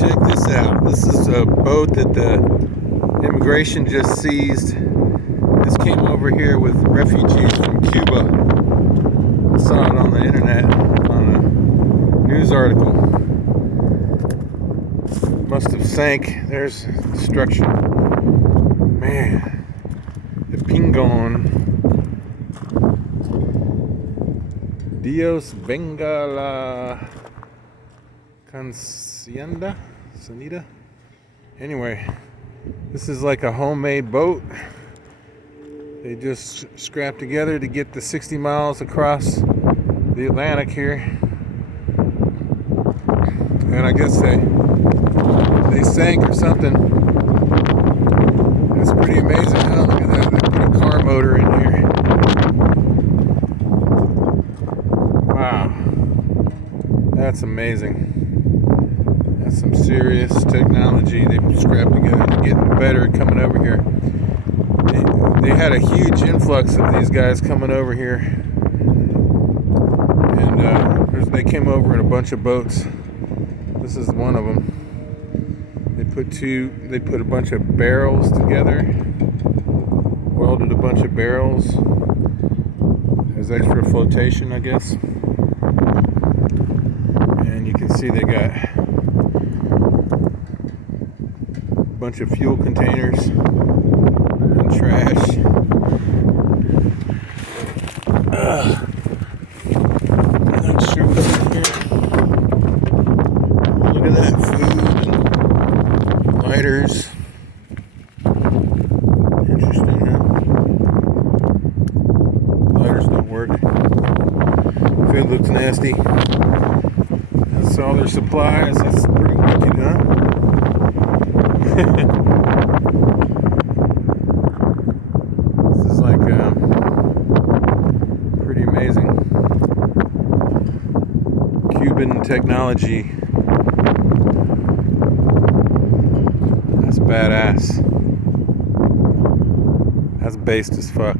Check this out. This is a boat that the immigration just seized. This came over here with refugees from Cuba. I saw it on the internet on a news article. Must have sank. There's destruction. Man, the Pingon. Dios, bendiga la consentida. Anyway, this is like a homemade boat. They just scrapped together to get the 60 miles across the Atlantic here. And I guess they sank or something. That's pretty amazing. Oh, look at that. They put a car motor in here. Wow. That's amazing. That's some serious technology they scrapped together. They're getting better at coming over here. They had a huge influx of these guys coming over here. And they came over in a bunch of boats. This is one of them. They put a bunch of barrels together, welded a bunch of barrels as extra flotation, I guess. And you can see they got a bunch of fuel containers and trash. I'm not sure what's in here. Look at that, food and lighters. Interesting, huh? Lighters don't work. Food looks nasty. That's all their supplies. That's pretty wicked, huh? This is like pretty amazing. Cuban technology. That's badass. That's based as fuck.